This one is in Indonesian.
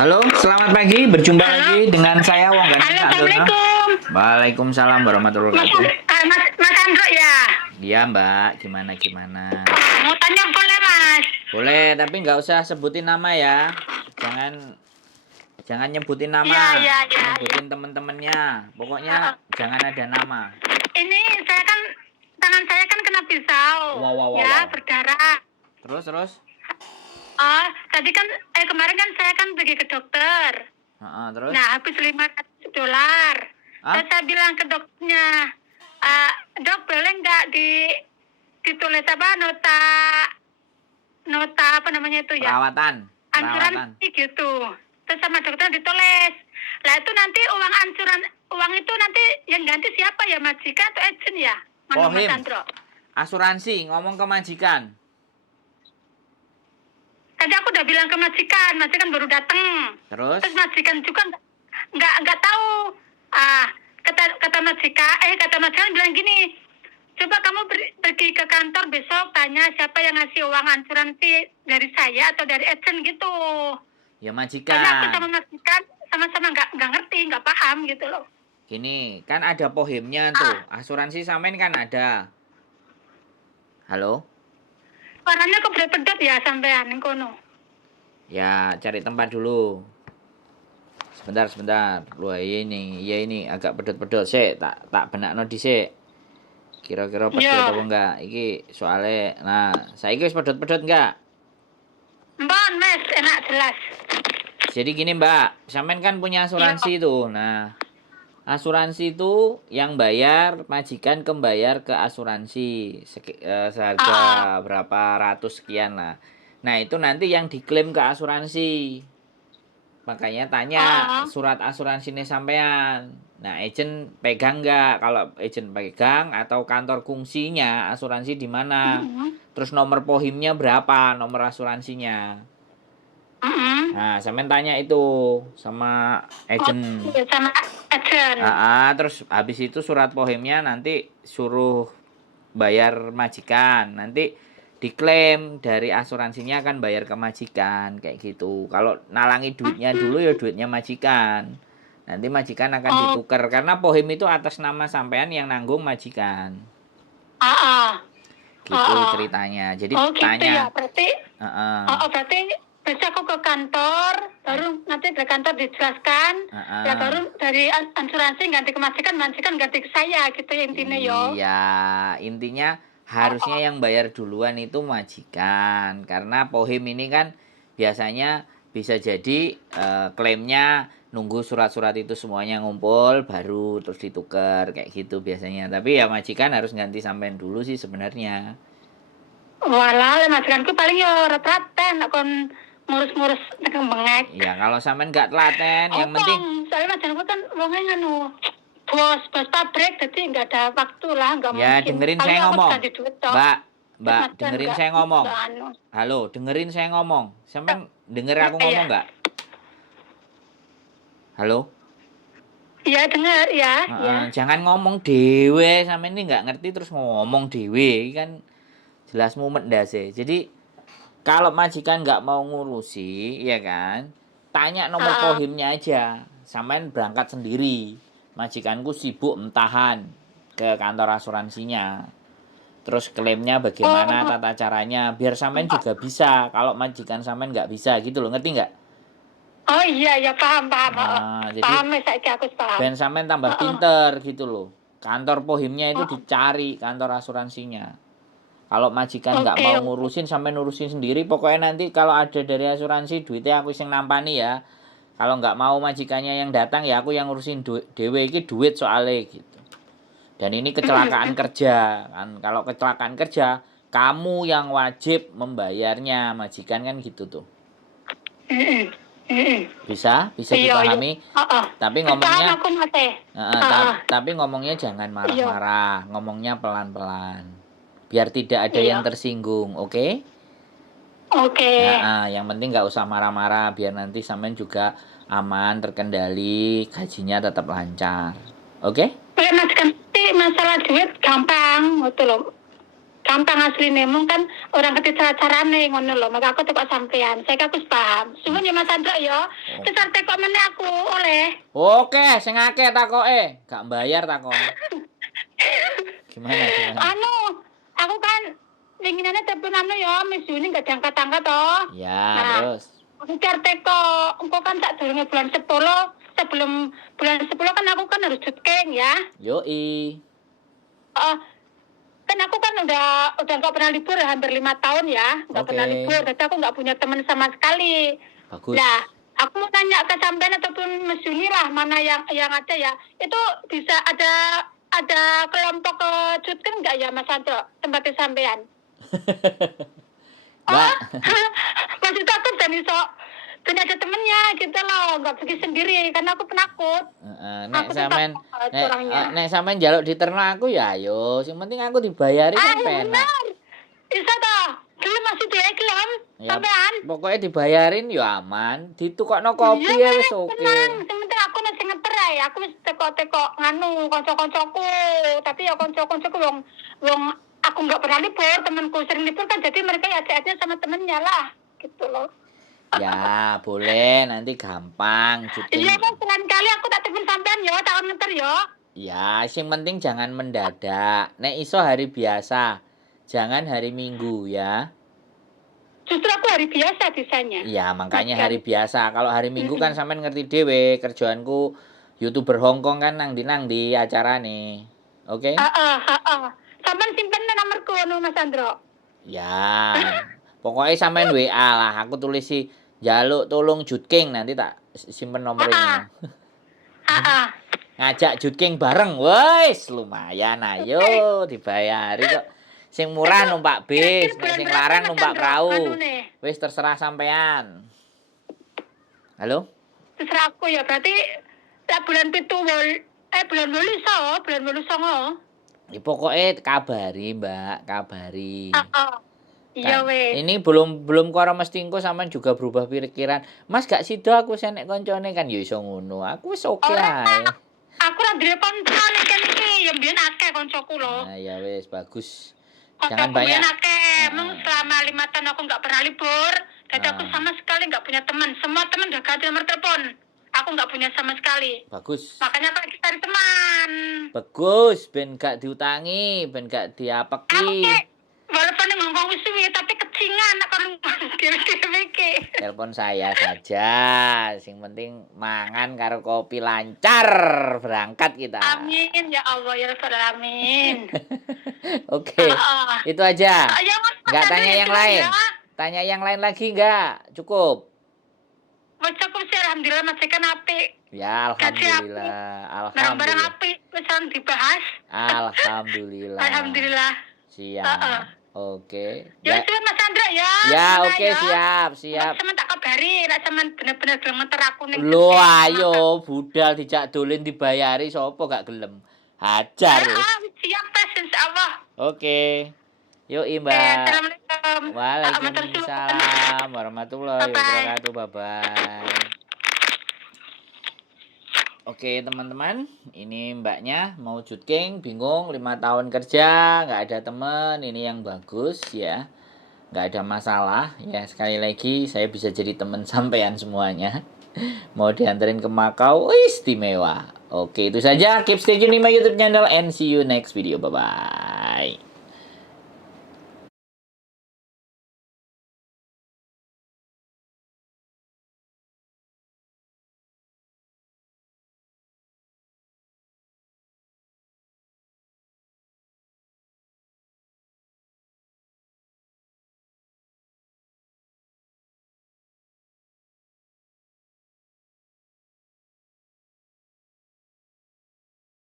Halo, selamat pagi. Berjumpa Halo. lagi dengan saya Wong Gani Halo, Kak Dono. Assalamualaikum. Waalaikumsalam warahmatullahi Mas, wabarakatuh. Mas Andro ya? Iya Mbak, gimana? Mau tanya boleh Mas? Boleh, tapi nggak usah sebutin nama ya. Jangan jangan nyebutin Iya, nama. iya, iya. Nyebutin temen-temennya. Pokoknya jangan ada nama. Ini saya kan, tangan saya kan kena pisau. Wow. Ya, berdarah. Terus? Oh, tadi kan, kemarin kan saya kan pergi ke dokter. Terus? Nah, habis $500. Hah? Terus saya bilang ke dokternya, dok boleh nggak ditulis apa nota apa namanya itu ya? Perawatan. Ansuransi gitu. Terus sama dokter ditulis. Lah itu nanti uang itu nanti yang ganti siapa ya, majikan atau agent ya? Mas Pohim. Andro. Asuransi, ngomong ke majikan. Tadi aku udah bilang ke majikan baru datang. Terus? Terus majikan juga nggak tahu. Kata majikan bilang gini, coba kamu pergi ke kantor besok tanya siapa yang ngasih uang asuransi dari saya atau dari agent gitu. Ya Karena aku majikan. sama majikan sama-sama nggak ngerti, nggak paham gitu loh. Gini, kan ada pohimnya tuh. Asuransi sampean kan ada. Halo? Suaranya kok pedot ya sampean kono. Ya, cari tempat dulu. Sebentar. Wah, ini agak pedot-pedot sik, tak benakno dhisik. Kira-kira pedot Iya. apa enggak? Iki soalnya, nah, saiki wis pedot-pedot enggak? Mbon, Mas, enak jelas. Jadi gini, Mbak, sampean kan punya asuransi tuh. Nah, asuransi itu yang bayar majikan kembayar ke asuransi seharga berapa ratus sekian lah. Nah, itu nanti yang diklaim ke asuransi. Makanya tanya surat asuransi ini sampean. Nah, agent pegang nggak? Kalau agent pegang atau kantor fungsinya asuransi di mana? Terus nomor pohimnya berapa? Nomor asuransinya. Nah, sampean tanya itu sama agent. Sama agent. Terus habis itu surat pohimnya nanti suruh bayar majikan. Nanti diklaim dari asuransinya akan bayar ke majikan kayak gitu. Kalau nalangi duitnya dulu ya duitnya majikan. Nanti majikan akan ditukar karena pohim itu atas nama sampean yang nanggung majikan. Gitu ceritanya. Jadi gitu tanya. Ya, berarti. Berarti besok aku ke kantor, baru nanti dari kantor dijelaskan, ya baru dari asuransi ganti ke majikan ganti ke saya gitu ya intinya yo. Iya, intinya harusnya yang bayar duluan itu majikan karena pohim ini kan biasanya bisa jadi klaimnya nunggu surat-surat itu semuanya ngumpul baru terus ditukar kayak gitu biasanya. Tapi ya majikan harus ganti sampean dulu sih sebenarnya. Walah, majikanku paling yo retraten kon ngurus-ngurus tekan bengek. Ya kalau sampean nggak telaten yang penting soalnya majikanku kan wongnya nganu bos pabrik jadi nggak ada waktu lah nggak ya mungkin. dengerin saya ngomong mbak dengerin saya ngomong. Halo, dengerin saya ngomong. Sampean denger aku ngomong nggak? Halo? Iya denger ya. Jangan ngomong dewe, sampean ini nggak ngerti terus ngomong dewe kan jelas mumet ndase. Jadi kalau majikan nggak mau ngurusi, ya kan? Tanya nomor pohimnya aja. Sampean berangkat sendiri. Majikanku sibuk entahan ke kantor asuransinya. Terus klaimnya bagaimana tata caranya biar sampean juga bisa. Kalau majikan sampean nggak bisa gitu loh, ngerti nggak? Oh iya paham. Jadi paham aku paham. Ben sampean tambah pinter gitu loh. Kantor pohimnya itu dicari kantor asuransinya. Kalau majikan nggak mau ngurusin sampai nurusin sendiri. Pokoknya nanti kalau ada dari asuransi duitnya aku yang nampani ya. Kalau nggak mau majikannya yang datang ya aku yang ngurusin dewe iki duit soalnya gitu. Dan ini kecelakaan kerja kan. Kalau kecelakaan kerja kamu yang wajib membayarnya, majikan kan gitu tuh. Bisa dipahami. Tapi ngomongnya tapi ngomongnya jangan marah-marah, ngomongnya pelan-pelan. Biar tidak ada yang tersinggung, oke? Oke. Yang penting nggak usah marah-marah, biar nanti sampean juga aman, terkendali, gajinya tetap lancar, oke? Majikan masalah duit gampang, gitu loh. gampang asline mung kan orang ngerti cara-carane ngono lho. Maka aku tekok sampean. Saya aku paham. Suwun ya Mas Andro ya. Terus tekok meneh aku oleh. Oke, sing akeh takoke, gak bayar takon. Gimana? Anu, aku kan inginannya telepon anu ya, Miss Yuni gak diangkat-angkat toh. Ya, Nah, terus. aku teko, engko kan tak durunge bulan 10, sebelum bulan 10 kan aku kan harus syuting ya. Yoi. Kan aku kan udah nggak pernah libur hampir 5 tahun ya, nggak Oke. pernah libur, jadi aku nggak punya teman sama sekali. Bagus. Nah, aku mau tanya ke sampean ataupun Mas Yuni lah, mana yang ada ya, itu bisa ada kelompok ke syuting nggak ya Mas Andro, tempatnya sampean? Mbak, Maksud aku dan iso dan ada temennya gitu loh, nggak pergi sendiri karena aku penakut. nek Aku tuh sampean takut orangnya. nek sampean njaluk diterno aku ya ayo, sing penting aku dibayari kan Ya penak. benar. Bisa toh. Dulu masih dieklam Ya, sampean. pokoknya dibayarin ya aman, ditukokno kopi ya wis oke. Tenang, sing penting aku nek sing ngeter ae, aku wis teko-teko nganu kanca-kancaku, tapi ya kanca-kancaku wong aku nggak pernah libur, temanku sering libur kan jadi mereka ya ajak-ajak sama temennya lah, gitu loh. Ya, boleh nanti gampang syuting. Iya kan sekali kali aku tak telepon sampean yo, tak ngeter yo. Ya, sing penting jangan mendadak. Nek iso hari biasa. Jangan hari Minggu ya. Justru aku hari biasa bisanya. Iya, makanya hari biasa. Kalau hari Minggu kan sampean ngerti dhewe, kerjaanku YouTuber Hongkong kan nang di acara nih. Oke? Sampean simpen nomorku anu Mas Andro. Ya. Pokoknya sampean WA lah. Aku tulis si jaluk tolong Jutking nanti tak simpen nomornya. Ngajak Jutking bareng. Wes, lumayan ayo dibayari kok. Sing murah numpak bis, sing larang numpak perahu. Wis terserah sampean. Halo? Terserah aku ya, berarti bulan 8 songo. Ya, pokoknya kabari, Mbak, kabari. Iya weh. Ini belum karo mesti engko sampean juga berubah pikiran. Mas gak sida aku senek koncone kan ya iso ngono. Aku wis oke ae. Aku ra duwe kanca nek iki, ya mbiyen akeh kancaku lho. Nah, ya wis bagus. Jangan Jangan banyak. Emang selama 5 tahun aku nggak pernah libur. Jadi aku sama sekali nggak punya teman. Semua teman udah ganti nomor telepon. Aku nggak punya sama sekali. Bagus. Makanya aku lagi cari teman. Bagus, ben gak diutangi, ben gak diapeki. Walaupun yang ngomong suwi tapi kecingan kalau kira-kira Telepon saya saja. Sing penting mangan karo kopi lancar. Berangkat kita. Amin ya Allah ya Rabbal alamin. Oke. Itu aja. Nggak Mas, tanya yang lain. ya. Tanya yang lain lagi nggak? Cukup. Wes cukup sih alhamdulillah Mas kan apik. Ya, alhamdulillah. Barang-barang Alhamdulillah. apik wis dibahas. Alhamdulillah. Alhamdulillah. Siap. Oke. Ya sudah Mas Andra ya. Ya, Mana oke, siap. Sama tak kabari, nek sampean bener-bener gelem ngeter aku ning. Lho ayo budal dijak dolen dibayari sapa gak gelem. Hajar. Siap tes insyaallah. Oke. Yuk, Mbak. Assalamualaikum. Waalaikumsalam warahmatullahi wabarakatuh. Bye-bye. Oke teman-teman, ini mbaknya mau Jutking, bingung 5 tahun kerja, nggak ada temen, ini yang bagus ya, nggak ada masalah ya. Sekali lagi saya bisa jadi teman sampean semuanya. Mau dianterin ke Makau, istimewa. Oke itu saja, keep stay tune di my YouTube channel and see you next video, bye bye.